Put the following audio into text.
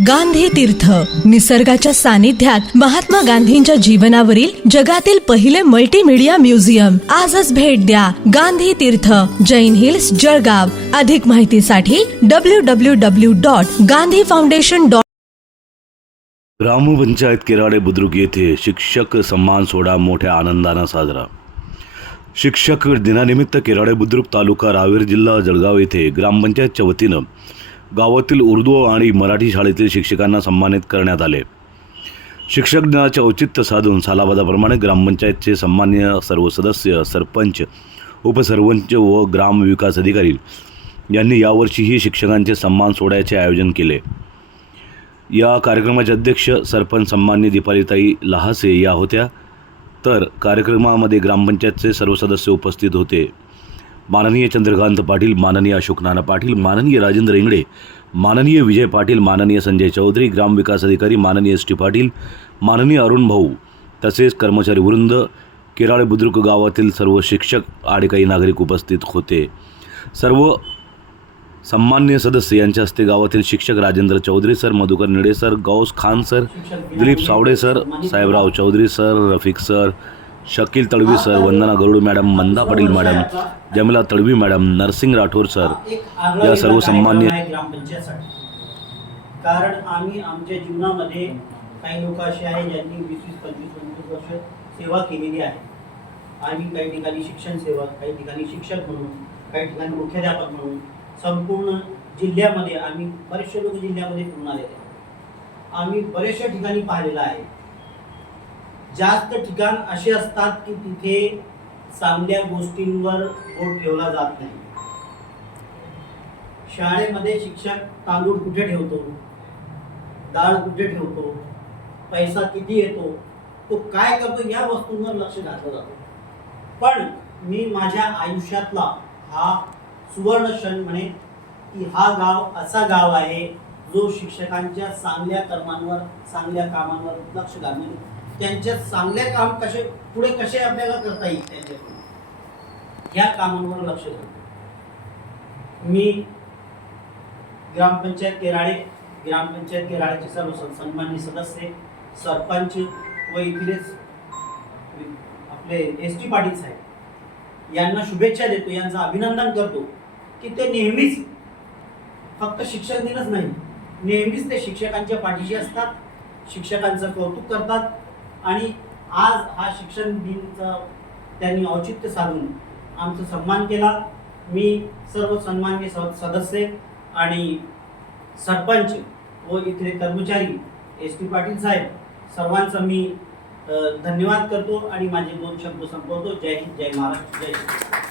गांधी तीर्थ. निसर्गाच्या सानिध्यात महात्मा गांधींच्या जीवनावरील जगातील पहिले मल्टीमीडिया म्युझियम आजच भेट द्या गांधी तीर्थ. जैन हिल्स जळगाव. अधिक माहितीसाठी W W W dot Gandhi foundation dot ग्रामपंचायत किराडे बुद्रुक येथे शिक्षक सन्मान सोहळा मोठ्या आनंदानं साजरा. शिक्षक दिनानिमित्त किराडे बुद्रुक तालुका रावेर जिल्हा जळगाव येथे ग्रामपंचायतच्या वतीनं गावातील उर्दू आणि मराठी शाळेतील शिक्षकांना सन्मानित करण्यात आले. शिक्षक दिनाचे औचित्य साधून सालाबादाप्रमाणे ग्रामपंचायतचे सन्मान्य सर्व सदस्य सरपंच उपसरपंच व ग्रामविकास अधिकारी यांनी यावर्षीही शिक्षकांचे सन्मान सोहळ्याचे आयोजन केले. या कार्यक्रमाचे अध्यक्ष सरपंच सन्मान्य दीपालीताई लहासे या होत्या. तर कार्यक्रमामध्ये ग्रामपंचायतचे सर्व सदस्य उपस्थित होते. माननीय चंद्रकांत पाटील माननीय अशोक नाना पाटील माननीय राजेंद्र इंगडे माननीय विजय पाटील माननीय संजय चौधरी ग्रामविकास अधिकारी माननीय एस टी पाटील माननीय अरुण भाऊ तसेच कर्मचारी वृंद केराळे बुद्रुक गावातील सर्व शिक्षक आणि काही नागरिक उपस्थित होते. सर्व सन्मान्य सदस्य यांच्या हस्ते गावातील शिक्षक Rajendra Chaudhari sir Madhukar Nide sir Gaus Khan sir Dilip Savade sir Sahebrao Chaudhari sir Rafiq sir Shakil Talvi sir Vandana Garud madam Manda Patil madam Jamila Talvi madam Narsing Rathod sir या सर्व सन्मान्य- ग्रामपंचायतसाठी. कारण आम्ही आमच्या जीवनामध्ये काही लोक असे आहे ज्यांनी वीस वीस पंचवीस पंचवीस वर्ष सेवा केलेली आहे. आणि काही ठिकाणी शिक्षण सेवा काही ठिकाणी शिक्षक म्हणून काही ठिकाणी मुख्याध्यापक म्हणून संपूर्ण जिल्ह्यामध्ये आम्ही बरेचसे लोक जिल्ह्यामध्ये फिरून आलेले आम्ही बरेचशा ठिकाणी पाहिलेलं आहे. जास्त ठिकाण असे असतात की तिथे चांगल्या गोष्टींवर बोट ठेवला जात नाही. शाळेमध्ये शिक्षक तांदूळ कुठे ठेवतो? डाळ कुठे ठेवतो? पैसा किती येतो? तो काय करतो? या वस्तूंवर लक्ष घातलं जातो. पण मी माझ्या आयुष्यातला हा सुवर्ण क्षण म्हणे की हा गाव असा गाव आहे जो शिक्षकांच्या चांगल्या कर्मांवर चांगल्या कामांवर लक्ष घालून त्यांच्या चांगले काम कसे पुढे कसे आपल्याला करता येईल त्यांच्याकडून? ह्या कामांवर लक्ष देतो मी ग्रामपंचायत केराळे ग्रामपंचायत केराळेचे सर्व सन- सन्मान्य सदस्य सरपंच व इथलेच आपले एस टी पाटील साहेब यांना शुभेच्छा देतो यांचं अभिनंदन करतो की ते नेहमीच फक्त शिक्षक दिनच नाही नेहमीच ते शिक्षकांच्या पाठीशी असतात शिक्षकांचं कौतुक करतात आणि आज हा शिक्षण दिनचा त्यांनी औचित्य साधून आमचा सन्मान केला. मी सर्व सन्मान्य सदस्य आणि सरपंच व इथले कर्मचारी एस टी पाटील साहेब सर्वांचा मी धन्यवाद करतो आणि माझे दोन शब्द संपवतो. जय हिंद जय महाराष्ट्र जय हिंद